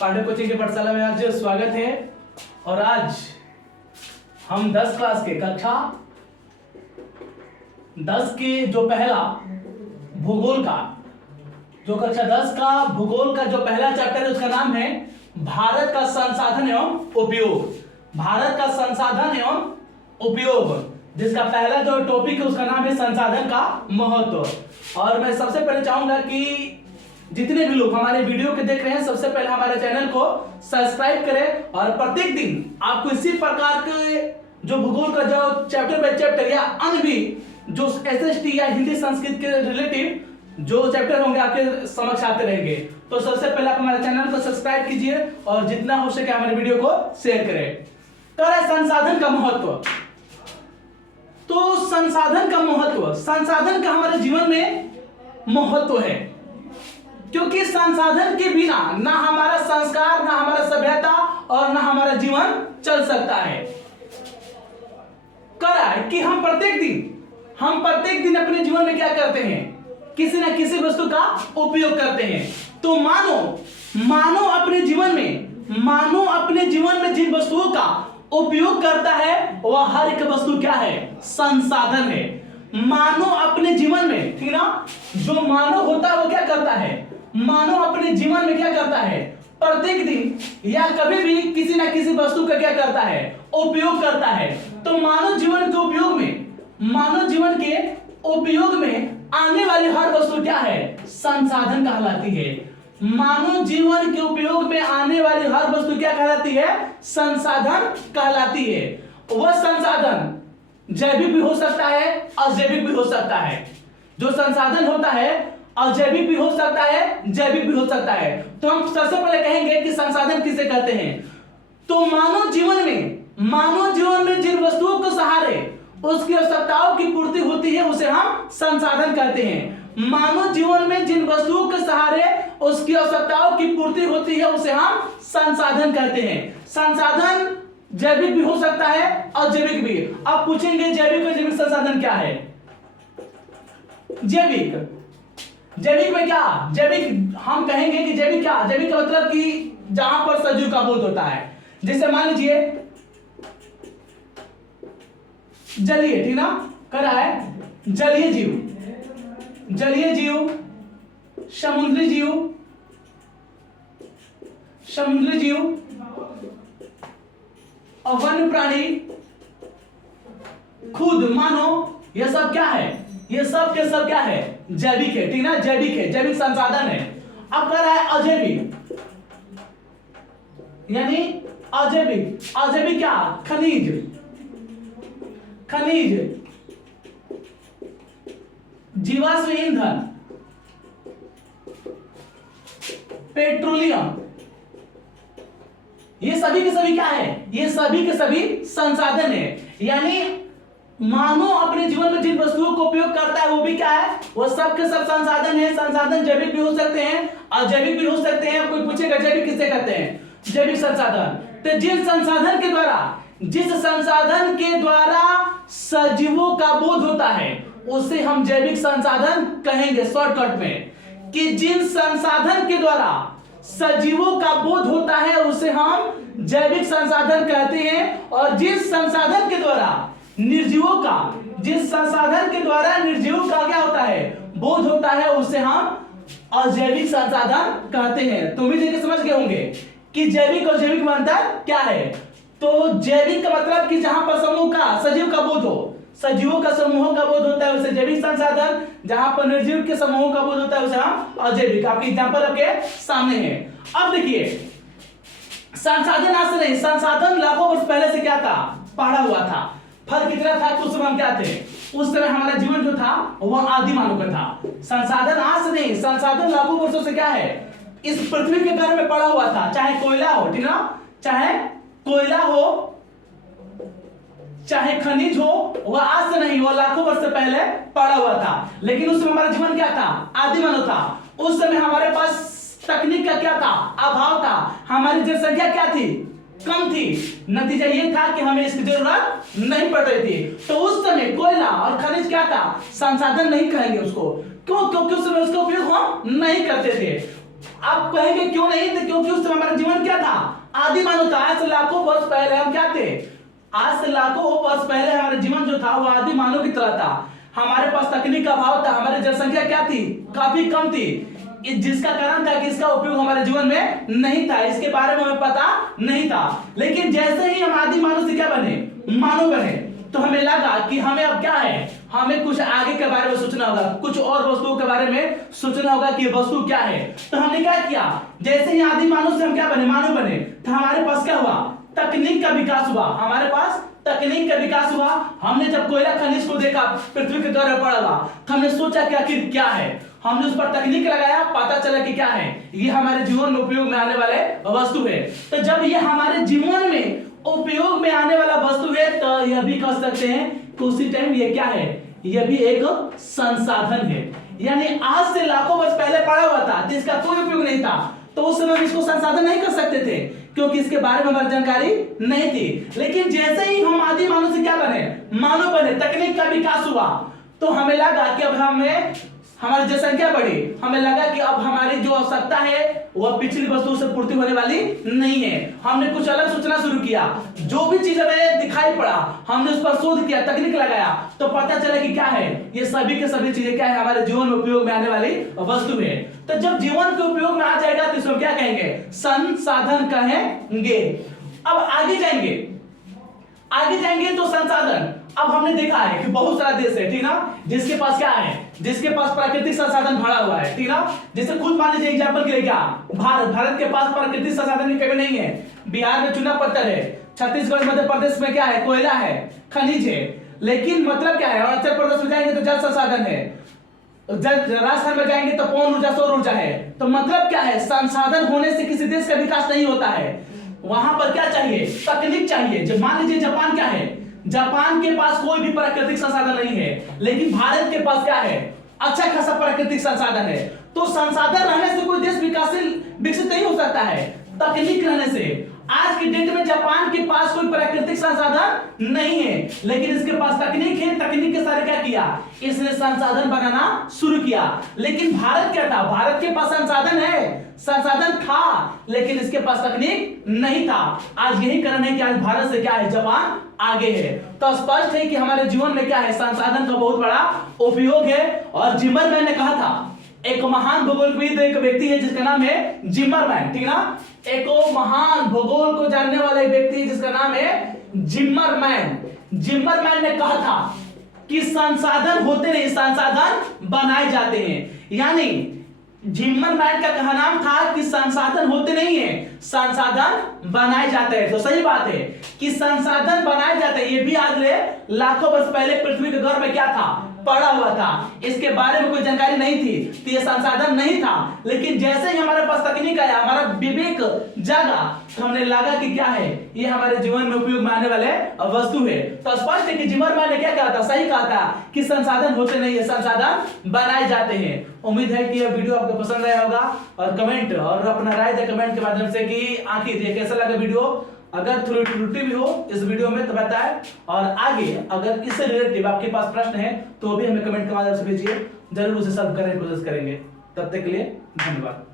Pandey coaching के पाठशाला में आज स्वागत है। और आज हम 10 क्लास के कक्षा 10 के जो पहला भूगोल का जो कक्षा 10 का भूगोल का जो पहला चैप्टर है उसका नाम है भारत का संसाधन एवं उपयोग। भारत का संसाधन एवं उपयोग, जिसका पहला जो टॉपिक है उसका नाम है संसाधन का महत्व। और मैं सबसे पहले चाहूंगा कि जितने भी लोग हमारे वीडियो के देख रहे हैं सबसे पहले हमारे चैनल को सब्सक्राइब करें और प्रत्येक दिन आपको इसी प्रकार के जो भूगोल का जो चैप्टर बाय चैप्टर या अन्य भी जो एसएसटी या हिंदी संस्कृत के रिलेटिव जो चैप्टर होंगे आपके समक्ष आते रहेंगे। तो सबसे पहले आप हमारे चैनल को सब्सक्राइब कीजिए और जितना हो सके हमारे वीडियो को शेयर करें। करें संसाधन का महत्व। तो संसाधन का महत्व, संसाधन का हमारे जीवन में महत्व है, क्योंकि संसाधन के बिना ना हमारा संस्कार, ना हमारा सभ्यता और ना हमारा जीवन चल सकता है। करा है कि हम प्रत्येक दिन अपने जीवन में क्या करते हैं, किसी ना किसी वस्तु का उपयोग करते हैं। तो मानो अपने जीवन में जिन वस्तुओं का उपयोग करता है वह हर एक वस्तु क्या है, संसाधन है। मानो अपने जीवन में, ठीक ना, जो मानव होता है वो क्या करता है, मानव अपने जीवन में क्या करता है, प्रत्येक दिन या कभी भी किसी ना किसी वस्तु का क्या करता है, उपयोग करता है। तो मानव जीवन के उपयोग में आने वाली हर वस्तु क्या है, संसाधन कहलाती है। मानव जीवन के उपयोग में आने वाली हर वस्तु क्या कहलाती है, संसाधन कहलाती है। वह संसाधन जैविक भी हो सकता है, अजैविक भी हो सकता है। जो संसाधन होता है अजैविक भी हो सकता है, जैविक भी हो सकता है। तो हम सबसे पहले कहेंगे कि संसाधन किसे कहते हैं। तो मानव जीवन में जिन वस्तुओं को सहारे उसकी आवश्यकताओं की पूर्ति होती है उसे हम संसाधन कहते हैं। मानव जीवन में जिन वस्तुओं के सहारे उसकी आवश्यकताओं की पूर्ति होती है उसे हम संसाधन कहते हैं। संसाधन जैविक भी हो सकता है, अजैविक भी। अब पूछेंगे जैविक और जैविक संसाधन क्या है। जैविक में क्या, हम कहेंगे कि जैविक क्या, जैविक का मतलब कि जहां पर सजीव का बोध होता है। जैसे मान लीजिए जलीय, ठीक ना, करा है जलीय जीव, समुद्री जीव और वन्य प्राणी, खुद मानो, ये सब क्या है, ये सब के सब क्या है, जैविक है, ठीक ना, जैविक संसाधन है। अब कह रहा है अजैविक, यानी अजैविक क्या, खनिज, जीवाश्म ईंधन, पेट्रोलियम, ये सभी के सभी क्या है, ये सभी के सभी संसाधन है। यानी मानव अपने जीवन में जिन वस्तुओं को उपयोग करता है वो भी क्या है, वो सब के सब संसाधन है। संसाधन जैविक भी हो सकते हैं, अजैविक भी हो सकते हैं। कोई पूछेगा जैविक किसे कहते हैं, जैविक संसाधन। तो जिस संसाधन के द्वारा सजीवों का बोध होता है उसे हम जैविक संसाधन कहेंगे। शॉर्टकट में कि जिन संसाधन के द्वारा सजीवों का बोध होता है उसे हम जैविक संसाधन कहते हैं। और जिस संसाधन के द्वारा निर्जीवों का क्या होता है, बोध होता है, उसे हम अजैविक संसाधन कहते हैं। तुम भी देखिए समझ गए होंगे कि जैविक और जैविक में अंतर क्या है। तो जैविक का मतलब कि जहां पर समूह का, सजीव का बोध हो, सजीवों का समूहों का बोध होता है उसे जैविक संसाधन, जहां पर निर्जीव के समूहों का बोध होता है उसे हम अजैविक। आपके एग्जांपल आपके सामने है। अब देखिए संसाधन आज से नहीं, संसाधन लाखों वर्ष पहले से क्या था, पड़ा हुआ था। फर्क इतना था कि उस समय हम क्या थे, उस समय हमारा जीवन जो था वह आदि मानव का था। संसाधन आज से नहीं, संसाधन लाखों वर्षों से क्या है, इस पृथ्वी के घर में पड़ा हुआ था। चाहे कोयला हो, ठीक ना, चाहे कोयला हो, चाहे खनिज हो, वह आज से नहीं, वह लाखों वर्ष से पहले पड़ा हुआ था। लेकिन उस समय हमारा जीवन क्या था, आदि मानव था। उस समय हमारे पास तकनीक का क्या था, अभाव था। हमारी जनसंख्या क्या थी, कम थी। नतीजा ये था कि हमें इसकी जरूरत नहीं पड़ रही थी। तो उस समय कोयला और खनिज क्या था, संसाधन नहीं कहेंगे उसको। क्यों? क्योंकि उस समय उसका उपयोग हम उपयोग नहीं करते थे। आप कहेंगे क्यों नहीं थे? क्योंकि उस समय हमारा जीवन क्या था? आदि मानव था। आज से लाखों वर्ष पहले हम क्या थे? आज से लाखों वर्ष पहले हमारा जीवन जो था वो आदि मानव की तरह था। हमारे पास तकनीक का अभाव था, हमारी जनसंख्या क्या थी? काफी कम थी, जिसका कारण था कि इसका उपयोग हमारे जीवन में नहीं था, इसके बारे में हमें पता नहीं था। लेकिन जैसे ही हम आदि मानव से क्या बने? मानव बने, तो हमें लगा कि हमें अब क्या है, हमें कुछ आगे के बारे में सोचना होगा, कुछ और वस्तुओं के बारे में सोचना होगा कि वस्तु क्या है। तो हमने क्या किया? जैसे ही आदि मानव से हम क्या बने? मानव बने, तो हमारे पास क्या हुआ? तकनीक का विकास हुआ। हमारे पास तकनीक का विकास हुआ। हमने जब कोयला खनिज को देखा, पृथ्वी के दौरे पर पड़ा, तो हमने सोचा कि आखिर क्या है। हमने उस पर तकनीक लगाया, पता चला कि क्या है, ये हमारे जीवन में उपयोग में आने वाले वस्तु है। तो जब ये हमारे जीवन में उपयोग में आने वाला वस्तु है, तो यह भी कह सकते हैं कि उसी टाइम ये क्या है? यह भी एक संसाधन है। यानी आज से लाखों वर्ष पहले पड़ा हुआ था, जिसका कोई उपयोग नहीं था, तो उस समय इसको संसाधन नहीं कर सकते थे, क्योंकि इसके बारे में हमारी जानकारी नहीं थी। लेकिन जैसे ही हम आदि मानव से क्या बने? मानव बने, तकनीक का विकास हुआ, तो हमें लगा कि अब हमें हमारी जनसंख्या बढ़ी, हमें लगा कि अब हमारी जो आवश्यकता है वह पिछली वस्तुओं से पूर्ति होने वाली नहीं है। हमने कुछ अलग सोचना शुरू किया। जो भी चीज हमें दिखाई पड़ा, हमने उस पर शोध किया, तकनीक लगाया, तो पता चला कि क्या है, ये सभी के सभी चीजें क्या है? हमारे जीवन में उपयोग में आने वाली वस्तु है। तो जब जीवन के उपयोग में आ जाएगा तो इसको क्या कहेंगे? संसाधन कहेंगे। अब आगे जाएंगे तो संसाधन। अब हमने देखा है कि बहुत सारा देश है, ठीक ना, जिसके पास क्या है? जिसके पास प्राकृतिक संसाधन भरा हुआ है, ठीक ना। जैसे खुद मान लीजिए एग्जांपल के लिए क्या, भारत के पास प्राकृतिक संसाधन की कमी नहीं है। बिहार में चूना पत्थर है, छत्तीसगढ़ मध्य प्रदेश में क्या है? कोयला है, खनिज है। लेकिन मतलब क्या है? अरुणाचल प्रदेश में जाएंगे तो जल संसाधन है, राजस्थान में जाएंगे तो पवन ऊर्जा, सौर ऊर्जा है। तो मतलब क्या है? संसाधन होने से किसी देश का विकास नहीं होता है। वहां पर क्या चाहिए? तकनीक चाहिए। जब मान लीजिए जापान क्या है? जापान के पास कोई भी प्राकृतिक संसाधन नहीं है, लेकिन भारत के पास क्या है? अच्छा खासा प्राकृतिक संसाधन है। तो संसाधन रहने से कोई देश विकसित नहीं हो सकता है, तकनीक रहने से। आज की डेट में जापान के पास कोई प्राकृतिक संसाधन नहीं है, लेकिन इसके पास तकनीक है। तकनीक के सारे क्या किया? इसने संसाधन बनाना शुरू किया। लेकिन भारत क्या था? भारत के पास संसाधन है, संसाधन था, लेकिन इसके पास तकनीक नहीं था। आज यही कारण है कि आज भारत से क्या है? जापान आगे है। तो स्पष्ट है कि हमारे जीवन में क्या है? संसाधन का बहुत बड़ा उपयोग है। और जिमरमैन ने कहा था, एक महान भूगोलविद एक व्यक्ति है जिसका नाम है जिमरमैन, ठीक ना। एक महान भूगोल को जानने वाला व्यक्ति जिसका नाम है जिमरमैन। जिमरमैन ने कहा था कि संसाधन होते नहीं, संसाधन बनाए जाते हैं। यानी जिमरमैन का कहना था कि संसाधन होते नहीं है, संसाधन बनाए जाते हैं। तो सही बात है कि संसाधन बनाए जाते हैं। ये भी आज ले लाखों वर्ष पहले पृथ्वी के घर में क्या था? पड़ा हुआ था। इसके बारे में कोई जानकारी नहीं थी, तो ये संसाधन नहीं था। लेकिन जैसे ही हमारे पास तकनीक आया, हमारा विवेक जागा, तो हमने लगा कि क्या है? ये हमारे जीवन में उपयोग में आने वाले वस्तु है। तो स्पष्ट है कि जिमरमैन ने क्या कहा था? सही कहा था कि संसाधन होते नहीं है, संसाधन बनाए जाते हैं। उम्मीद है कि यह वीडियो आपको पसंद आया होगा, और कमेंट और अपना राय दे कमेंट के माध्यम से कि आखिर ये कैसा लगा वीडियो। अगर थोड़ी त्रुटि भी हो इस वीडियो में तो बताएं, और आगे अगर इससे रिलेटेड आपके पास प्रश्न है तो भी हमें कमेंट के माध्यम से भेजिए, जरूर उसे सॉल्व करने की कोशिश करेंगे। तब तक के लिए धन्यवाद।